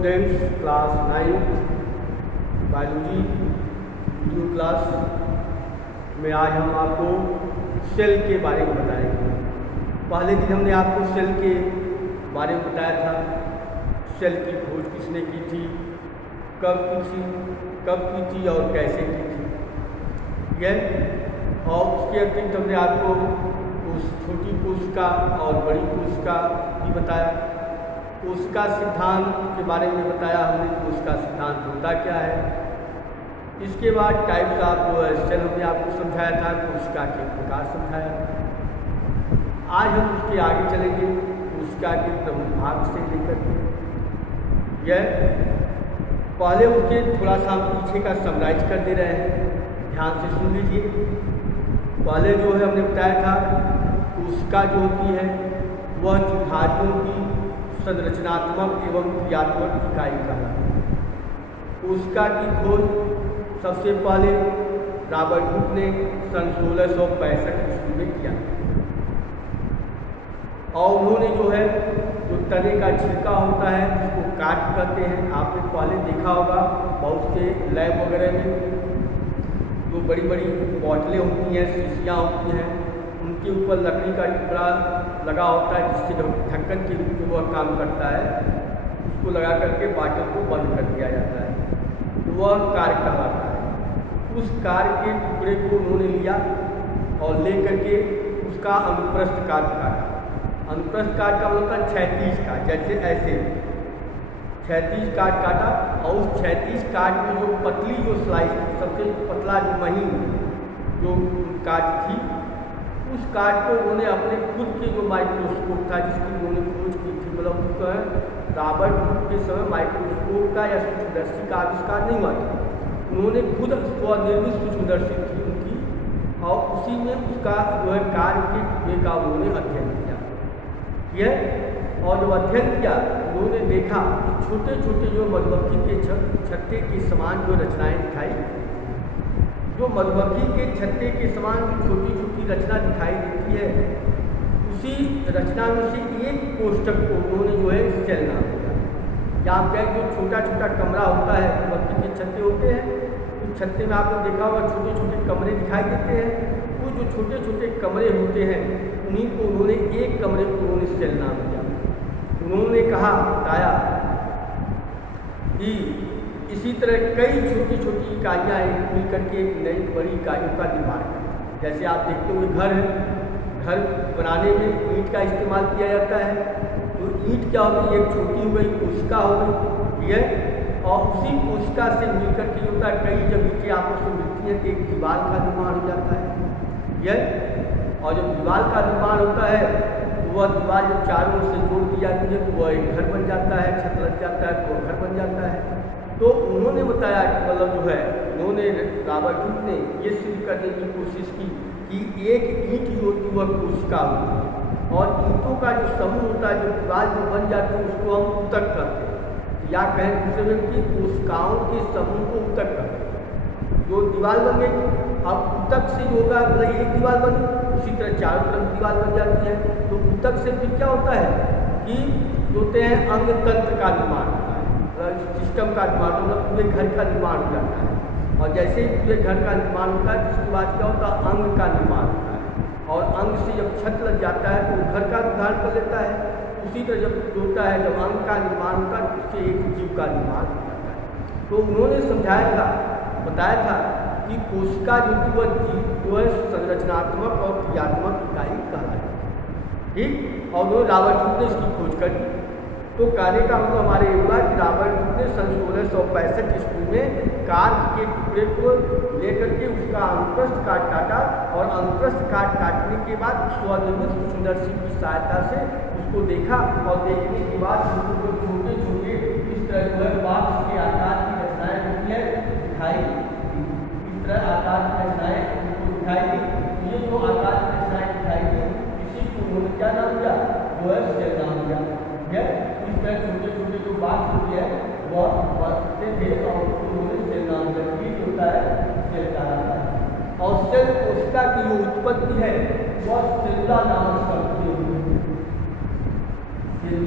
Students, class 9 biology video class में आज हम आपको सेल के बारे में बताएंगे। पहले दिन हमने आपको सेल के बारे में बताया था। सेल की खोज किसने की थी, कब की थी और कैसे की थी यह, और उसके अतिरिक्त हमने आपको उस छोटी कोशिका और बड़ी कोशिका भी बताया। कोशिका सिद्धांत के बारे में बताया हमने, कोशिका सिद्धांत होता क्या है। इसके बाद टाइप्स ऑफ सेल हमने आपको समझाया था, कोशिका के प्रकार समझाया। आज हम उसके आगे चलेंगे, कोशिका के प्रमुख भाग से लेकर के यह पहले उसके थोड़ा सा पीछे का समराइज कर दे रहे हैं, ध्यान से सुन लीजिए। पहले जो है हमने बताया था कोशिका जो होती है वह जीवधारियों की संरचनात्मक एवं क्रियात्मक इकाई कहलाती है। कोशिका की खोज सबसे पहले रॉबर्ट हुक ने सन 1665 ईस्वी में किया और उन्होंने जो है जो तने का छिलका होता है जिसको काट कहते हैं, आपने पहले देखा होगा बहुत से लैब वगैरह में जो बड़ी बड़ी बॉटलें होती हैं, शीशियाँ होती हैं, उनके ऊपर लकड़ी का टुकड़ा लगा होता है जिससे ढक्कन के रूप में वह काम करता है। उसको लगा करके बॉटल को बंद कर दिया जाता है, तो वह कार्य कहलाता है। उस कार्य के टुकड़े को उन्होंने लिया और ले करके उसका अनुप्रस्थ काट काटा। अनुप्रस्थ काट का मतलब है क्षैतिज काट, जैसे ऐसे क्षैतिज काट काटा और उस क्षैतिज काट में जो पतली जो स्लाइस थी, सबसे पतला जो महीन जो काट थी, उस काट को उन्होंने अपने खुद के जो माइक्रोस्कोप था जिसकी उन्होंने खोज की थी, मतलब उसका रॉबर्ट हुक के समय माइक्रोस्कोप का या सूक्ष्मदर्शी का आविष्कार नहीं हुआ था। उन्होंने खुद स्वनिर्मित सूक्ष्मदर्शी थी उनकी, और उसी में उसका जो है कार्य के टुकड़े का उन्होंने अध्ययन किया यह। और जब अध्ययन किया उन्होंने देखा छोटे छोटे जो मधुमक्खी के छत्ते के समान जो रचनाएं दिखाई, जो मधुमक्खी के छत्ते के समान जो छोटी छोटी रचना दिखाई देती है, उसी रचना में से एक कोष्ठक को उन्होंने जो है सेल नाम दिया। या आप कहें जो छोटा छोटा कमरा होता है, मधुमक्खी के छत्ते होते हैं, उस छत्ते में आपने देखा होगा छोटे छोटे कमरे दिखाई देते हैं। वो जो छोटे छोटे कमरे होते हैं उन्हीं को उन्होंने एक कमरे को उन्होंने सेल नाम दिया। उन्होंने कहा बताया कि इसी तरह कई छोटी छोटी इकाइयाँ मिलकर के एक नई बड़ी इकाइयों का निर्माण करती हैं। जैसे आप देखते हुए घर है, घर बनाने में ईंट का इस्तेमाल किया जाता है, तो ईंट क्या होती है, एक छोटी हो गई कोशिका हो गई यह, और उसी कोशिका से मिलकर के होता है कई जब ईंटें आपस में मिलती हैं तो एक दीवार का निर्माण हो जाता है यह। और जब दीवार का निर्माण होता है तो वह दीवार जब चारों ओर से जोड़ दी जाती है तो वह एक घर बन जाता है, छत लग जाता है तो घर बन जाता है। तो उन्होंने बताया कि मतलब जो है उन्होंने रॉबर्ट हुक ने ये सिद्ध करने की कोशिश की कि एक ईंट जो होती है वह कोशिका होती है, और ईंटों का जो समूह होता है, जो दीवार जो बन जाती है उसको हम ऊतक कहते हैं, या कहें दूसरे में कि कोशिकाओं के समूह को ऊतक कहते हैं। जो दीवार बन गई, अब ऊतक से होगा मतलब एक दीवार बनी, उसी तरह चारों तरफ दीवार बन जाती है। तो ऊतक से फिर क्या होता है कि होते हैं अंग तंत्र का निर्माण होता है, सिस्टम का निर्माण, मतलब पूरे घर का निर्माण हो जाता है। और जैसे ही पूरे घर का निर्माण होता है उसके बाद क्या होता है, अंग का निर्माण होता है, और अंग से जब छत लग जाता है तो घर का निर्माण कर लेता है। उसी तरह जब होता है जब अंग का निर्माण होता है तो उससे एक जीव का निर्माण हो जाता है। तो उन्होंने समझाया था, बताया था कि कोशिका जो थी वह जीव जो है संरचनात्मक और क्रियात्मक इकाई कहलाती है, ठीक। और वो रॉबर्ट हुक ने इसकी खोज कर दी। तो कहने का मतलब हमारे एक बार रॉबर्ट हुक ने सन 1665 ईस्वी में कार्य के टुकड़े को लेकर के उसका अनुप्रस्थ काट काटा, और अनुप्रस्थ काट काटने के बाद स्वनिर्मित सूक्ष्मदर्शी की सहायता से उसको देखा, और देखने के बाद उसको छोटे छोटे इस तरह जो है बॉक्स के आकार की रचनाएं होती है दिखाई दी, इस तरह आकार की रचनाएं उसको दिखाई दी। ये जो आकार की रचनाएं दिखाई दी इसी को उन्होंने क्या नाम दिया, वो है सेल नाम दिया। इस तरह छोटे छोटे जो बॉक्स होते हैं वह बनते थे और उसको उन्होंने सेल नाम दिया। ये होता है सेल कहलाता है। और सेल कोशिका की जो उत्पत्ति है वह सेल्युला नामक शब्द से हुई है।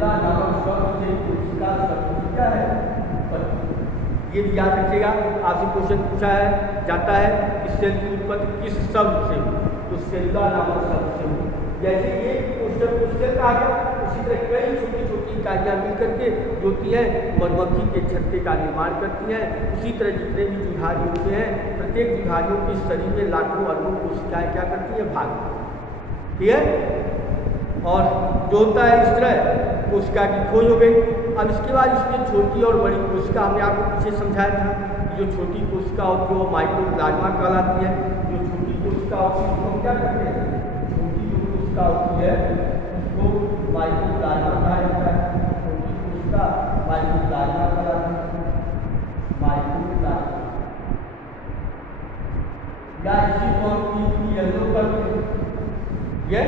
सेल्युला नामक शब्द से कोशिका शब्द क्या है? ये भी याद रखिएगा, आपसे क्वेश्चन पूछा है जाता है कि सेल की उत्पत्ति किस शब्द से हुई, तो सेल्युला नामक शब्द से हुई। जैसे ये क्वेश्चन क्वेश्चन कहा गया, उसी तरह कई छोटी छोटी इकाइयाँ मिल करके जो होती है मधुमक्खी के छत्ते का निर्माण करती हैं। उसी तरह जितने भी जुझारी होते हैं, प्रत्येक जुझारियों के शरीर में लाखों अरबों कोशिकाएँ क्या करती है? भाग। ठीक है, और जो होता है इस तरह कोशिका की खोज हो गई। अब इसके बाद इसमें छोटी और बड़ी कोशिका हमने आपको पीछे समझाया था। जो छोटी कोशिका होती है वो माइक्रोप्लाज्मा कहलाती है। जो छोटी कोशिका होती है उसको हम क्या करते हैं? छोटी जो कोशिका होती है उसको माइक्रोप्लाज्मा कहा जाता है। छोटी कोशिका माइक्रोप्लाज्मा कहलाती है। माइक्रोप्लाज्मा या इसी को हम येलो करते हैं। ये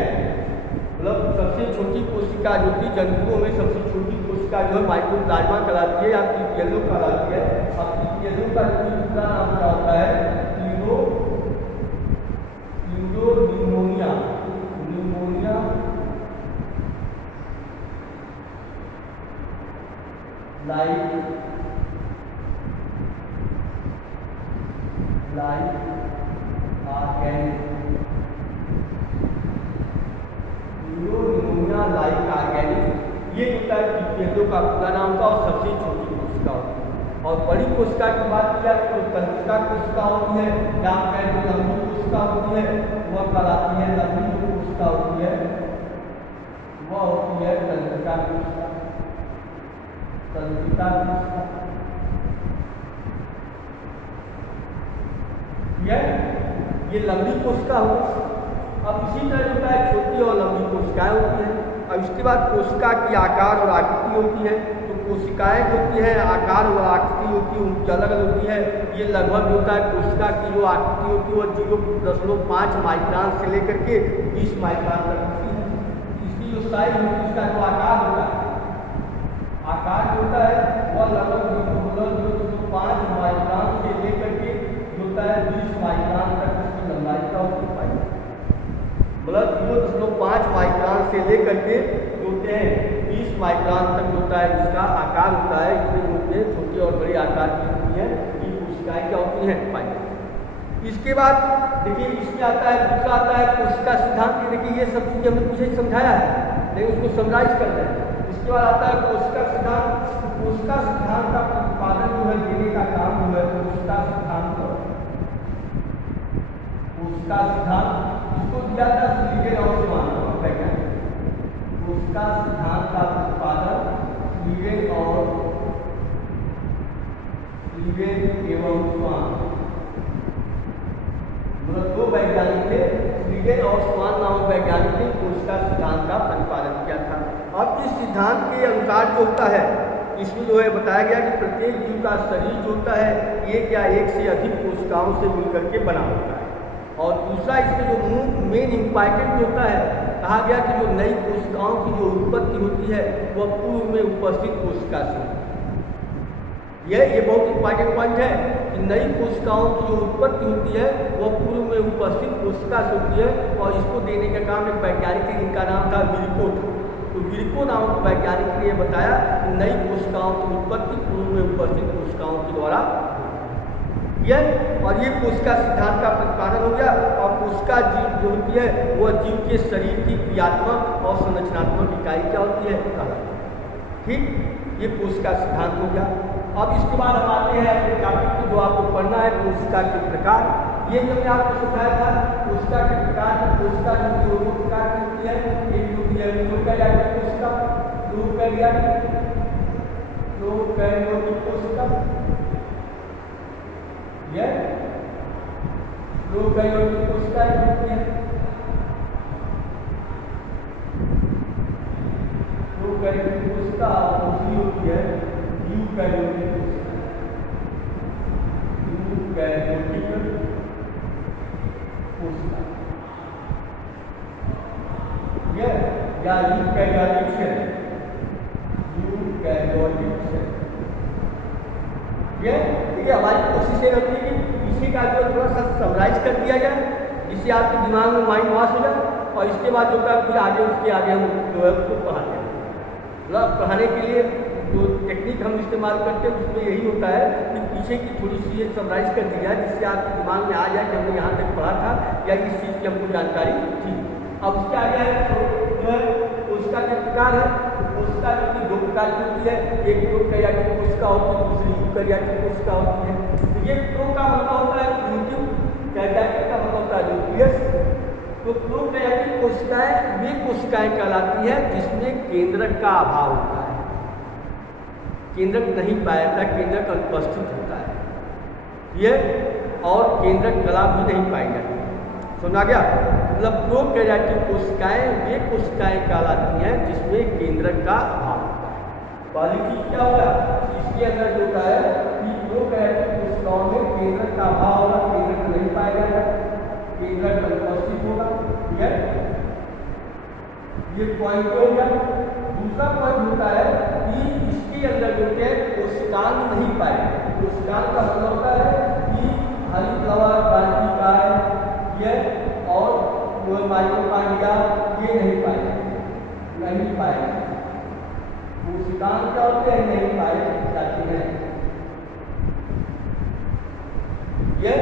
मतलब सबसे छोटी कोशिका जो कि जंतुओं में सबसे छोटी कोशिका जो है माइक्रोप्लाज्मा कहलाती है या येलो कहलाती है। अब येलो का जो दूसरा नाम क्या होता है? न्यूमोनिया। न्यूमोनिया लाइक ऑर्गेनिक, ये होता है कीटों का पूरा नाम था और सबसे छोटी कोशिका होती है। और बड़ी कोशिका की बात की जाए तो तंत्रिका कोशिका होती है या फिर जो लंबी कोशिका होती है वह कहलाती है। लंबी जो कोशिका होती है वह होती है तंत्रिका कोशिका। तंत्रिका कोशिका ये लंबी कोशिका होती है। अब इसी तरह जो है छोटी और लंबी कोशिकाएं होती हैं। अब इसके बाद कोशिका की आकार और आकृति होती है। तो कोशिकाएं होती हैं आकार और आकृति होती है उनकी अलग अलग होती है। ये लगभग होता है कोशिका की जो आकृति होती है वो 0.5 माइक्रोन से लेकर के 20 माइक्रोन तक होती है। इसकी जो साइज होती है, इसका जो आकार होता है, आकार जो होता है वह लगभग 0.5 माइक्रोन से लेकर के होता है 20 माइक्रोन तक इसकी लंबाई का होती है। मतलब 0.5 माइक्रोन से लेकर के होते हैं 20 माइक्रोन तक होता है इसका आकार होता है। इसमें होते हैं छोटी और बड़ी आकार की होती है ये कोशिकाएं क्या होती हैं? पाई। इसके बाद देखिए इसमें आता है दूसरा आता है कोशिका सिद्धांत। देखिए ये सब चीज़ें हमने पीछे समझाया है लेकिन उसको समराइज कर रहे हैं। इसके बाद आता है कोशिका सिद्धांत। कोशिका सिद्धांत का प्रतिपादन जो है देने का काम जो है कोशिका सिद्धांत। कोशिका सिद्धांत इसको दिया था स्लीगन और स्वान वैज्ञानिक। कोशिका सिद्धांत का प्रतिपादन स्लीगन एवं स्वान, मतलब दो वैज्ञानिक थे। स्लीगन और स्वान नामक वैज्ञानिक ने कोशिका सिद्धांत का प्रतिपादन किया था। अब इस सिद्धांत के अनुसार जो होता है इसमें जो है बताया गया कि प्रत्येक जीव का शरीर जो होता है एक या एक से अधिक कोशिकाओं से मिलकर के बना होता है। और दूसरा इसमें जो मेन इम्पॉर्टेंट होता है, कहा गया कि जो नई कोशिकाओं की जो उत्पत्ति होती है वह पूर्व में उपस्थित कोशिका से होती है। ये बहुत इम्पॉर्टेंट पॉइंट है कि नई कोशिकाओं की जो उत्पत्ति होती है वह पूर्व में उपस्थित कोशिका से होती है। और इसको देने का काम एक वैज्ञानिक है जिनका नाम था विरको था। तो विरको नामक वैज्ञानिक ने यह बताया कि नई कोशिकाओं की उत्पत्ति पूर्व में उपस्थित कोशिकाओं के द्वारा और ये कोशिका सिद्धांत का प्रतिपादन हो गया। और कोशिका जीव जो होती है वह जीव के शरीर की क्रियात्मक और संरचनात्मक इकाई क्या होती है? ठीक, ये कोशिका सिद्धांत हो गया। अब इसके बाद हम आते हैं अपने टॉपिक को जो आपको पढ़ना है कोशिका के प्रकार। ये जो मैंने आपको सिखाया था कोशिका के प्रकार। कोशिका जो दो प्रकार की होती है, एक होती है यूकेरियोटिक कोशिका, यूकेरियोटिक कोशिका, ये यूकेरियोटिक कोशिका होती है। यूकेरियोटिक कोशिका दूसरी होती है यूकेरियोटिक कोशिका। यूकेरियोटिक कोशिका ये या यूकेरियोटिक सेल, यूकेरियोटिक सेल। ये देखिए हमारी कोशिश ये रहती है कि इसी का जो थोड़ा सा समराइज कर दिया जाए जिससे आपके दिमाग में माइंड वॉश हो जाए। और इसके बाद जो है फिर आगे उसके आगे हम जो है उसको पढ़ाते हैं। मतलब पढ़ाने के लिए जो टेक्निक हम इस्तेमाल करते हैं उसमें यही होता है कि पीछे की थोड़ी सी ये समराइज कर दी जाए, जिससे आपके दिमाग में आ जाए कि हमने यहाँ तक पढ़ा था या इस चीज़ की हमको जानकारी थी। अब उसके आगे जो है कोशिका के प्रकार है। कोशिका जो कि दो प्रकार की होती है, एक प्रोकैरियोटिक कोशिका होती है, दूसरी यूकैरियोटिक कोशिका होती है। तो ये प्रो का मतलब होता है प्रिमिटिव, कैरियोटिक का मतलब होता है न्यूक्लियस। तो प्रोकैरियोटिक कोशिकाएं वे कोशिकाएं कहलाती है जिसमें केंद्रक का अभाव होता है, केंद्रक नहीं पाया जाता, केंद्रक अनुपस्थित होता है ये, और केंद्रक कला भी नहीं पाई जाती। सुना गया? मतलब प्रोकैरियोटिक कोशिकाएं वे कोशिकाएं कहलाती हैं जिसमें केंद्रक का अभाव होता है। पहली चीज क्या होगा, इसके अंदर जो होता है कि प्रोकैरियोटिक कोशिकाओं में केंद्रक का अभाव होगा, केंद्रक नहीं पाया जाएगा, केंद्रक अनुपस्थित होगा। ठीक है, ये पॉइंट हो गया। दूसरा पॉइंट होता है कि इसके अंदर जो है कोशिकांग नहीं पाए। कोशिकांग का मतलब होता है कि हरिफ्लावर, गाल्जिकाय ये और माइटोकॉन्ड्रिया ये नहीं पाए। कोशिकांग क्या होते हैं, नहीं पाए जाते हैं। ये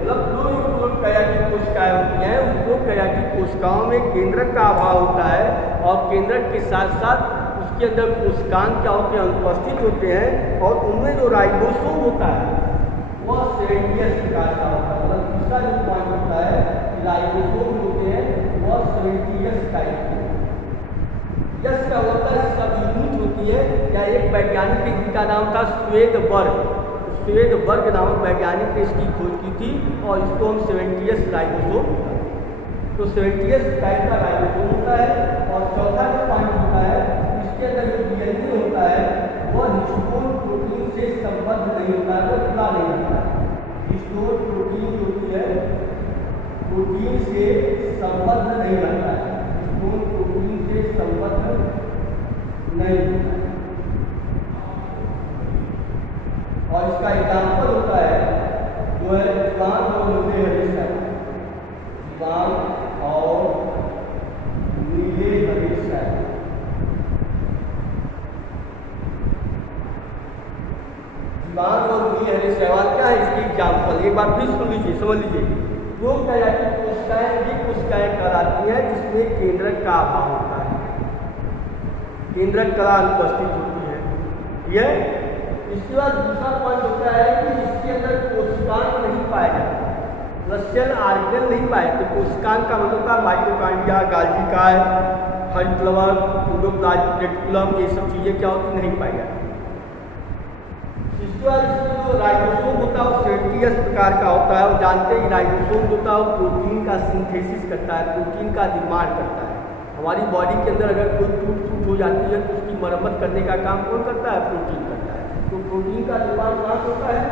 मतलब दो प्रोकैरियोटिक कोशिकाएं होती हैं, उन प्रोकैरियोटिक कोशिकाओं में केंद्रक का अभाव होता है और केंद्रक के साथ साथ उसके अंदर कोशिकांग क्या होते हैं, अनुपस्थित होते हैं। और उनमें जो राइबोसोम होता है वह 70 प्रकार का होता है। मतलब दूसरा जो पॉइंट होता है कि राइबोसोम होते हैं वह 70 टाइप के। यस का होता है सब यूनिट होती है, या एक वैज्ञानिक है जिनका नाम था श्वेदबर्ग नामक वैज्ञानिक ने इसकी खोज की थी और इसको हम 70 राइबोसोम, तो 70 टाइप का राइबोसोम होता है। और चौथा जो पॉइंट होता है, इसके अंदर जो डीएनए होता है वह हिस्टोन प्रोटीन से संबद्ध नहीं होता है, वो खुला नहीं होता है। हिस्टोन प्रोटीन जो होती है प्रोटीन से संबद्ध नहीं रहता है, हिस्टोन प्रोटीन से संबद्ध नहीं होता है। और इसका एग्जाम्पल होता है जो है जीवान और नीले हरे सेल, जीवान और नीले हरे सेल। जीवान और नीले हरे सेल क्या है, इसकी एग्जाम्पल एक बार फिर सुन लीजिए, समझ लीजिए। प्रोकैरियोटिक कोशिकाएं वे कोशिकाएं कहलाती हैं जिसमें केंद्रक का अभाव होता है, केंद्रक कला अनुपस्थित होती है। यह इसके बाद दूसरा पॉइंट होता है कि इसके अंदर कोशिकांग नहीं पाए जाते, सेल ऑर्गेनल नहीं पाए। तो कोशिकांग का मतलब होता है माइटोकॉन्ड्रिया, गाल्जिकाय, हरिफ्लावर, एंडोप्लाज्मिक रेटिकुलम, ये सब चीज़ें क्या होती नहीं पाई जाती। इसके बाद इसमें जो राइबोसोम होता है वो 70 प्रकार का होता है। और जानते हैं राइबोसोम होता है वो प्रोटीन का सिंथेसिस करता है, प्रोटीन का निर्माण करता है। हमारी बॉडी के अंदर अगर कोई टूट हो जाती है तो उसकी मरम्मत करने का काम कौन करता है, प्रोटीन करता है। तो प्रोटीन का निर्माण कहाँ होता है,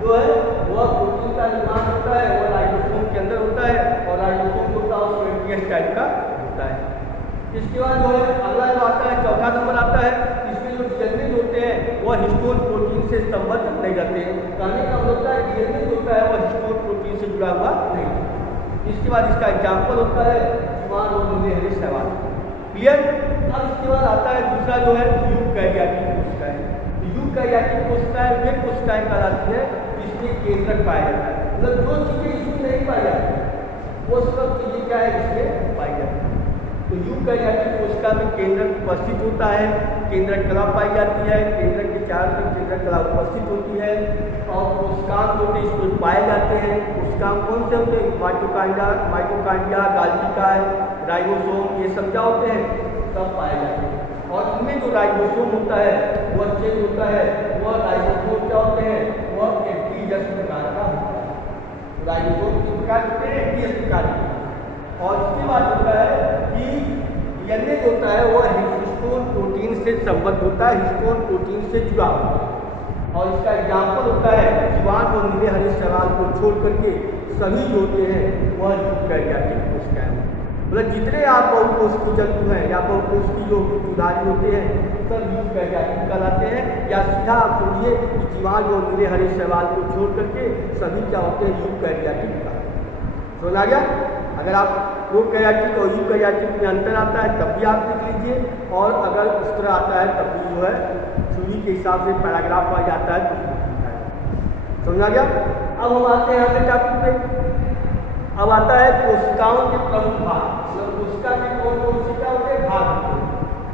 जो है वह प्रोटीन का निर्माण होता है वह राइबोसोम के अंदर होता है। और राइबोसोम होता है वो 70 टाइप का होता है। इसके बाद जो है अगला जो आता है, चौथा नंबर आता है, इसमें जो डीएनए होते हैं वह हिस्टोन प्रोटीन से संबद्ध नहीं रहते हैं। कहने का मतलब होता है डीएनए होता है वह हिस्टोन प्रोटीन से जुड़ा हुआ नहीं। इसके बाद इसका एग्जाम्पल होता है जीवान और नीले हरे सेल। क्लियर? अब इसके बाद आता है दूसरा जो है यूकैरियोटिक कोशिकाएं। यूकैरियोटिक कोशिकाएं वे कोशिकाएं कहलाती है जिसमें केंद्रक पाया जाता है। मतलब जो चीजें इसमें नहीं पाई जाती वो सब चीजें क्या है इसमें पाई जाती है। तो यूकैरियोटिक कोशिका में केंद्रक उपस्थित होता है, केंद्रक कला पाई जाती है, केंद्रक के चारों तरफ केंद्रक कला उपस्थित होती है। और कोशिकांग होते हैं इसमें पाए जाते हैं। कोशिकांग कौन से होते हैं, माइटोकॉन्ड्रिया, गाल्जिकाय, राइबोसोम, ये सब क्या होते हैं, सब पाए जाते हैं। और इनमें जो राइबोसोम होता है वह चेंज होता है, वह राइबोसोम क्या होते हैं, वह 80 प्रकार का होता है। राइबोसोम किस प्रकार होते हैं, 80 प्रकार के। और इसके बाद होता है कि डीएनए जो होता है वह हिस्टोन प्रोटीन से संबद्ध होता है, हिस्टोन प्रोटीन से जुड़ा होता है। और इसका एग्जाम्पल होता है जीवान और नीले हरे सेल को छोड़ करके सभी जो होते हैं वह यूकैरियोटिक कोशिकाएं। मतलब जितने आप बहुकोषीय जंतु हैं या बहुकोषीय जो दुधारी होते हैं सब यूकैरियोटिक कहलाते हैं। या सीधा आप समझिए कि जीवान और नीले हरे सेल को छोड़ करके सभी क्या होते हैं, यूकैरियोटिक। समझ आ गया? अगर आप प्रोकैरियोटिक और यूकैरियोटिक में अंतर आता है तब भी आप लिख लीजिए, और अगर उस तरह आता है तब भी जो है थ्योरी के हिसाब से पैराग्राफ आ जाता है तो उसमें लिखा है। समझ आ गया? अब हम आते हैं अगले टॉपिक पे। अब आता है कोशिकाओं के प्रमुख भाग, मतलब कोशिका के कौन कौन कोशिका होते हैं, भाग होते हैं।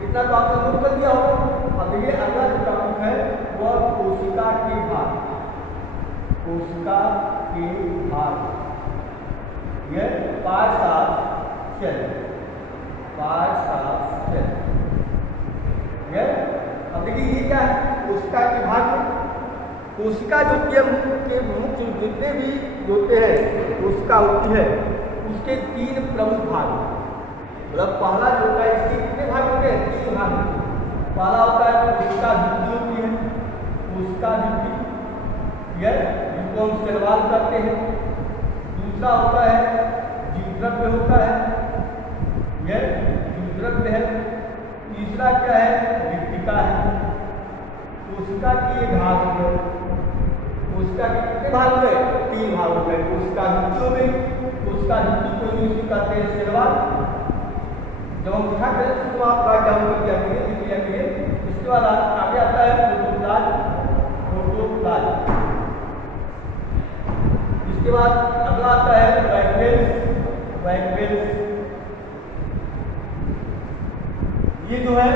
इतना तो आपने नोट कर दिया होगा। अब ये अगला जो टॉपिक है वह कोशिका के भाग, कोशिका के भाग, यह parts of cell, parts of cell. अब देखिए ये क्या है, कोशिका के भाग। कोशिका जो के मुख्य जितने भी होते हैं कोशिका होती है उसके 3 प्रमुख भाग, मतलब पहला जो होता है, इसके कितने भाग होते हैं, 3 भाग होते हैं। पहला होता है कोशिका भित्ति होती है, कोशिका भित्ति, यह जिसको हम सेल वॉल करते हैं। दूसरा होता है जीवद्रव्य होता है, यह जीवद्रव्य है। तीसरा क्या है, मृत्तिका है। कोशिका के भाग में, कोशिका के कितने भाग हुए, 3 भाग हो गए। कोशिका भित्ति हो गई, कोशिका भित्ति को इंग्लिश कहते हैं सेल वॉल। जब हम लिखा करें तो आप राइट डाउन कर दिया करिए, लिख लिया करिए। इसके बाद आगे आता है प्रोटोप्लाज्म, प्रोटोप्लाज्म। इसके बाद अगला आता है वैक्यूल्स, वैक्यूल्स। ये जो है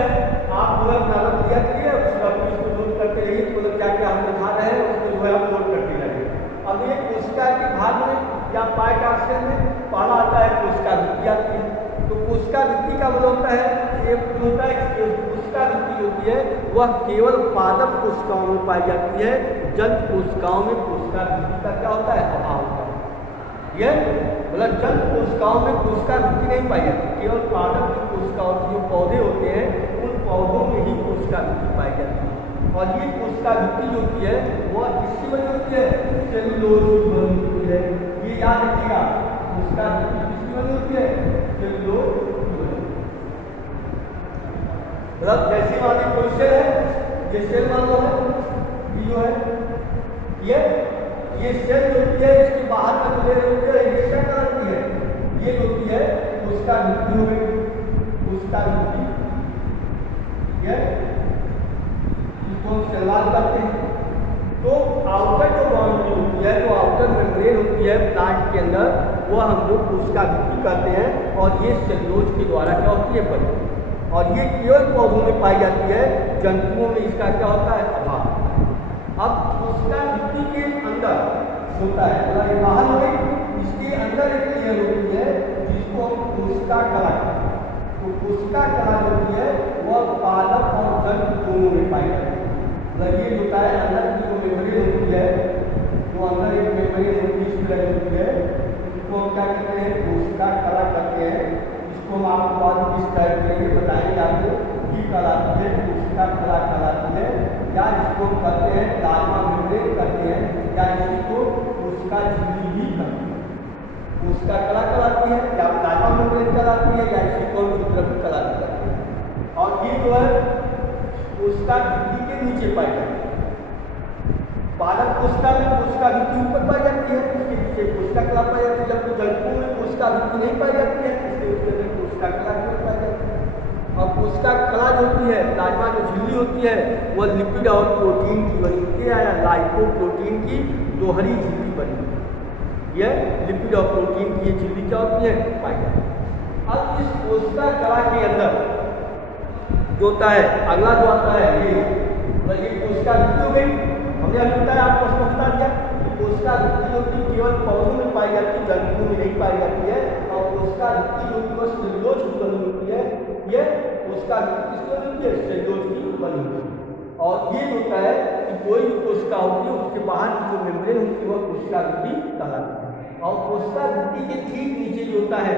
आप मतलब नोट दिया करिए, इसको नोट करते रहिए तो मतलब क्या क्या हम दिखा रहे हैं उसको जो है आप नोट करते रहिए। अब ये कोशिका के भाग में या पार्ट ऑफ सेल में पहला आता है कोशिका भित्ति आती है। तो कोशिका भित्ति का मतलब होता है, एक होता है कोशिका भित्ति होती है वह केवल पादप कोशिकाओं में पाई जाती है। जंतु कोशिकाओं में कोशिका भित्ति का क्या होता है, अभाव होता है। यह मतलब जंतु कोशिकाओं में कोशिका भित्ति नहीं पाई जाती, केवल पादप की कोशिकाओं जो पौधे होते हैं उन पौधों में ही कोशिका भित्ति पाई जाती है। और ये कोशिका भित्ति जो होती है वह किसकी बनी होती है, सेलुलोज की बनी होती है। ये याद रखिएगा, कोशिका भित्ति किसकी बनी होती है, सेलुलोज की बनी होती है। मतलब जैसे वाली कोई सेल है, ये सेल मान लो है, ये जो है ये सेल जो होती है इसके बाहर का जो लेयर होती है ये क्या कहलाती है, ये जो होती है कोशिका भित्ति हो गई, कोशिका भित्ति। इसको हम सेल वॉल करते हैं। तो आउटर जो बाउंड्री होती है, जो आउटर मेम्ब्रेन होती है प्लांट के अंदर, वह हम लोग कोशिका भित्ति करते हैं। और ये सेलुलोज के द्वारा क्या होती है, बनी। और ये केवल पौधों में पाई जाती है, जंतुओं में इसका क्या होता है, अभाव। अब कोशिका भित्ति के अंदर होता है, मतलब ये बाहर हो गई, इसके अंदर एक लेयर होती है जिसको हम कोशिका कला कहते हैं। तो कोशिका कला जो होती है वह पादप और जंतु दोनों में पाई जाती है। मतलब ये होता है अंदर की जो मेम्ब्रेन होती है, जो अंदर एक मेम्ब्रेन होती है, इसको हम क्या कहते हैं, कोशिका कला करते हैं। इसको हम आपको बाद किस टाइप के बताएंगे आपको, ये कहलाती है कोशिका कला कहलाती है, या इसको हम कहते हैं प्लाज्मा मेम्ब्रेन करते हैं, या इसी को कोशिका झिल्ली भी कहते हैं। कोशिका कला कहलाती है या प्लाज्मा मेम्ब्रेन कहलाती है, या इसी को जीवद्रव्य कहलाती है। और ये जो है कोशिका भित्ति के नीचे पाई जाती है। पादप कोशिका में कोशिका भित्ति ऊपर पाई जाती है, उसके नीचे कोशिका कला पाई जाती है। जबकि जंतुओं में कोशिका भित्ति नहीं पाई जाती है, इसलिए उसके अंदर कोशिका कला नहीं पाई जाती है। और कोशिका कला जो होती है, प्लाज्मा जो झिल्ली होती है, वह लिपिड और प्रोटीन की बनी होती है, या लाइपोप्रोटीन की दोहरी झिल्ली बनी होती है। यह लिपिड और प्रोटीन की ये झिल्ली क्या होती है, पाई जाती है। अब इस कोशिका कला के अंदर जो होता है, अगला जो आता है ये कोशिका भित्ति हो गई। हमने अभी बताया, आपको स्पष्ट बता दिया कि कोशिका भित्ति होती है केवल पौधों में पाई जाती है, जंतुओं में नहीं पाई जाती है। और कोशिका भित्ति जो होती है सेलुलोज की बनी होती है। ये कोशिका भित्ति किसकी बनी होती है, सेलुलोज की बनी होती है। और ये होता है कि कोई भी कोशिका होती है उसके बाहर की जो मेम्ब्रेन होती है वह कोशिका भित्ति कहलाती है। और कोशिका भित्ति के ठीक नीचे जो होता है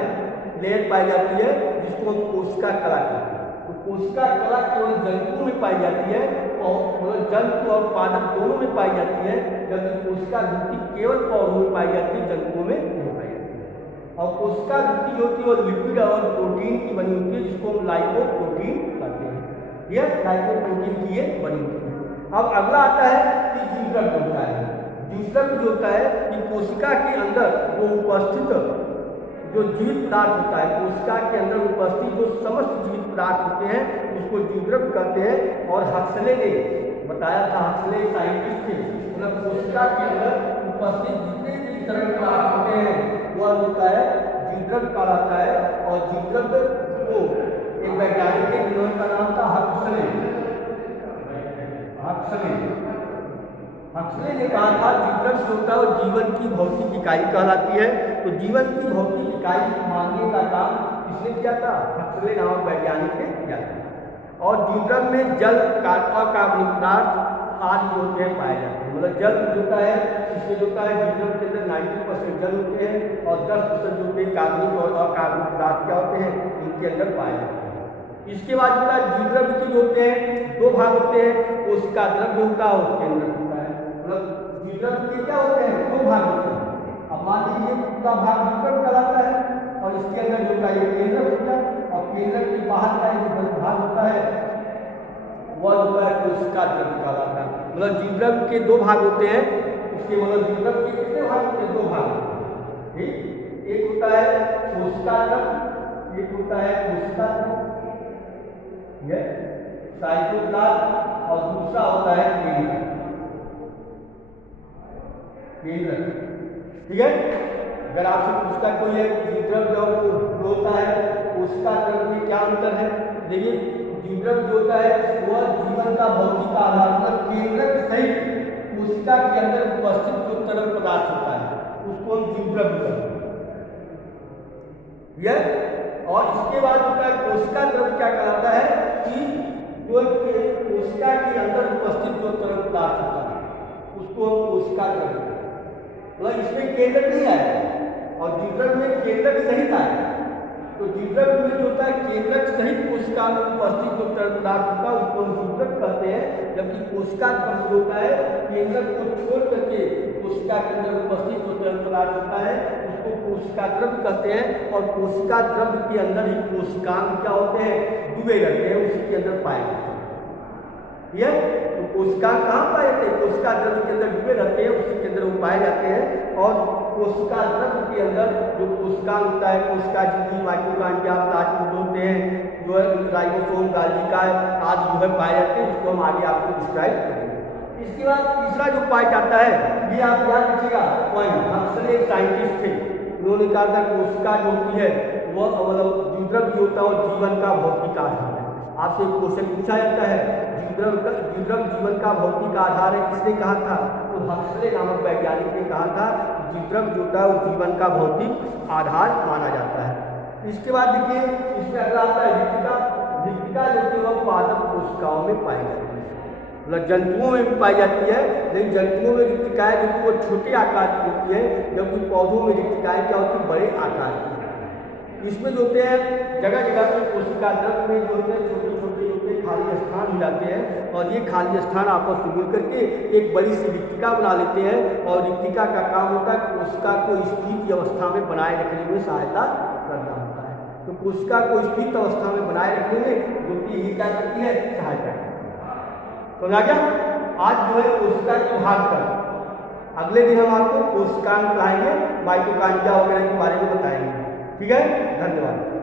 लेयर पाई जाती है जिसको हम कोशिका कला कहते हैं। तो कोशिका कला केवल जंतुओं में पाई जाती है, और मतलब जंतु और पादप दोनों में पाई जाती है। जबकि कोशिका भित्ति केवल पौधों में पाई जाती है, जंतुओं में नहीं पाई जाती है। और कोशिका भित्ति जो होती है वो लिपिड और प्रोटीन की बनी होती है, जिसको हम लाइपोप्रोटीन कहते हैं। यह लाइपोप्रोटीन की ये बनी होती है। अब अगला आता है कि जीवद्रव्य होता है। जीवद्रव्य जो होता है कि कोशिका के अंदर वो उपस्थित जो जीवित पदार्थ होता है, कोशिका के अंदर उपस्थित जो समस्त जीवित पदार्थ होते हैं उसको जीवद्रव्य कहते हैं। और हक्सले ने बताया था, हक्सले साइंटिस्ट थे, मतलब कोशिका के अंदर उपस्थित जितने भी तरल पदार्थ होते हैं वह होता है जीवद्रव्य कहलाता है। और जीवद्रव्य को एक वैज्ञानिक के जिन्होंने का नाम था हक्सले ने कहा था जीवद्रव्य होता है और जीवन की भौतिक इकाई कहलाती है। तो जीवन की भौतिक इकाई मानने का काम किसने किया था? हक्सले नामक वैज्ञानिक ने किया था। और जीवद्रव्य में जल, अकार्बनिक पदार्थ आदि होते हैं पाए जाते हैं। मतलब जल होता है, इसमें जो होता है जीवद्रव्य के अंदर 90% जल होते हैं और 10% जो होते हैं कार्बनिक और अकार्बनिक पदार्थ क्या होते हैं इनके अंदर पाए जाते हैं। इसके बाद होता है जीवद्रव्य के जो होते हैं दो भाग होते हैं, कोशिका द्रव्य होता है और केंद्रक होता है। मतलब जीवद्रव्य के क्या होते हैं? दो भाग होते हैं। अब मान लीजिए पूरा भाग जीवद्रव्य कहलाता है और इसके अंदर जो होता है ये केंद्रक होता है। और केंद्रक के बाहर का जो भाग होता है वह होता है कोशिका द्रव्य कहलाता है। मतलब जीवद्रव्य के दो भाग होते हैं। उसके मतलब जीवद्रव्य के कितने भाग होते हैं? दो भाग। ठीक, एक होता है कोशिका द्रव्य, एक होता है कोशिका द्रव्य साइटोप्लाज्म और दूसरा होता है केंद्रक। ठीक है, अगर आपसे पूछता कोई है जीवद्रव्य होता है कोशिका द्रव्य में क्या अंतर है? देखिए जीवद्रव्य जो होता है वह जीवन का भौतिक आधार, मतलब केंद्रक सहित कोशिका के अंदर उपस्थित जो तरल पदार्थ होता है उसको हम जीवद्रव्य कहते हैं। और इसके बाद होता है कोशिका द्रव्य क्या कहलाता है कि जो कोशिका के अंदर उपस्थित जो तरल पदार्थ होता है उसको हम कोशिका द्रव्य, मतलब इसमें केंद्रक नहीं आएगा और जीवद्रव्य में केंद्रक सहित आएगा। तो जीवद्रव्य में जो होता है केंद्रक सहित कोशिका में उपस्थित जो तरल पदार्थ होता है उसको हम जीवद्रव्य कहते हैं। जबकि कोशिका द्रव्य जो होता है केंद्रक को छोड़ करके कोशिका के अंदर उपस्थित जो तरल पदार्थ होता है उसको कोशिका द्रव्य कहते हैं। और कोशिका द्रव्य के अंदर ही कोशिकांग क्या होते हैं? डूबे रहते हैं, उसी के अंदर पाए जाते हैं। ये तो कोशिकांग कहाँ पाए जाते हैं? कोशिका द्रव्य के अंदर डूबे रहते हैं, उसी के अंदर वो पाए जाते हैं। और कोशिका द्रव्य के अंदर जो कोशिकांग होता है, कोशिका झिल्ली, माइटोकॉन्ड्रिया, प्लाज्मा होते हैं, जो है राइबोसोम, गाल्जिका आदि जो है पाए जाते हैं। उसको हम आगे आपको डिस्क्राइब करेंगे। इसके बाद तीसरा जो पार्ट आता है ये आप याद रखिएगा पॉइंट, हक्सले एक साइंटिस्ट थे, उन्होंने कहा था कोशिका जो होती है वह मतलब जीवद्रव्य होता है और जीवन का भौतिक आधार है। आपसे एक क्वेश्चन पूछा जाता है जीवद्रव्य जीवन का भौतिक आधार है, किसने कहा था? तो हक्सले नामक वैज्ञानिक ने कहा था जीवद्रव्य जो होता है वो जीवन का भौतिक आधार माना जाता है। इसके बाद देखिए इसमें अगला आता है रिक्तिका। रिक्तिका जो कि वह पादप कोशिकाओं में पाई जाती है, मतलब जंतुओं में भी पाई जाती है। लेकिन जंतुओं में रिक्तिकाएं जो वो छोटे आकार की होती है, जबकि पौधों में रिक्तिकाएं क्या होती है? बड़े आकार की। इसमें जो होते हैं जगह जगह पर कोशिका द्रव्य में जो होते हैं छोटे छोटे होते हैं खाली स्थान हो जाते हैं और ये खाली स्थान आपस में मिल करके एक बड़ी सी रिक्तिका बना लेते हैं। और रिक्तिका का काम होता है कोशिका को स्थित अवस्था में बनाए रखने में सहायता करना होता है। तो कोशिका को स्थित अवस्था में बनाए रखने में जो कि ये क्या करती है? सहायता करती है। समझा गया? आज जो है कोशिका के भाग तक, अगले दिन हम आपको कोशिकांग पढ़ाएंगे, माइटोकॉन्ड्रिया वगैरह के बारे में बताएंगे। ठीक है, धन्यवाद।